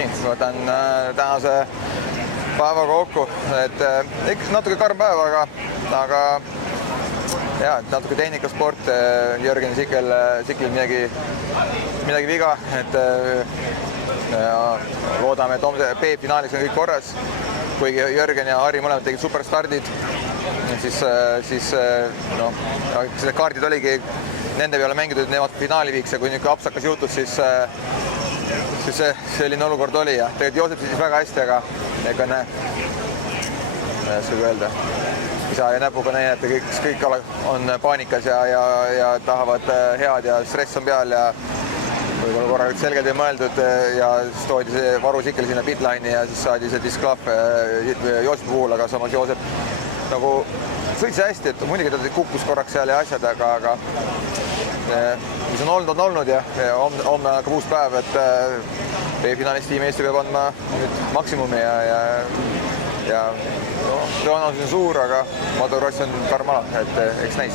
Nii, võtan tänase päeva kokku, et ikka natuke karm päev, aga ja, natuke tehnikasport, Jörgen Siklil midagi viga, et loodame, et homse B-finaalis on kõik korras, kuigi Jörgen ja Harri mõlemad tegid superstardid, siis need kaardid oligi nende peale mängitud, et nemad finaali viiks ja kui niisugune apsakas juhtus, siis selline olukord oli ja tegelikult Joosep sõitis väga hästi, aga ega ma ei oska öelda. Isa ja näpuga näidata, kõik on paanikas ja tahavad head ja stress on peal ja võib-olla korra selgelt ei mõeldud ja siis toodi see varusikkel sinna pitline'i ja siis saadi see disklaaf Joosepi puhul, aga samas Joosep nagu sõitsi hästi, et muidugi ta kukkus korraks seal ja asjad, aga mis on olnud ja homme hakkab uus päev, et B-finaalis tiimi Eesti peab andma nüüd maksimumi ja tõenäoliselt on suur, aga Maduro Rossi on karm ala, et eks näis.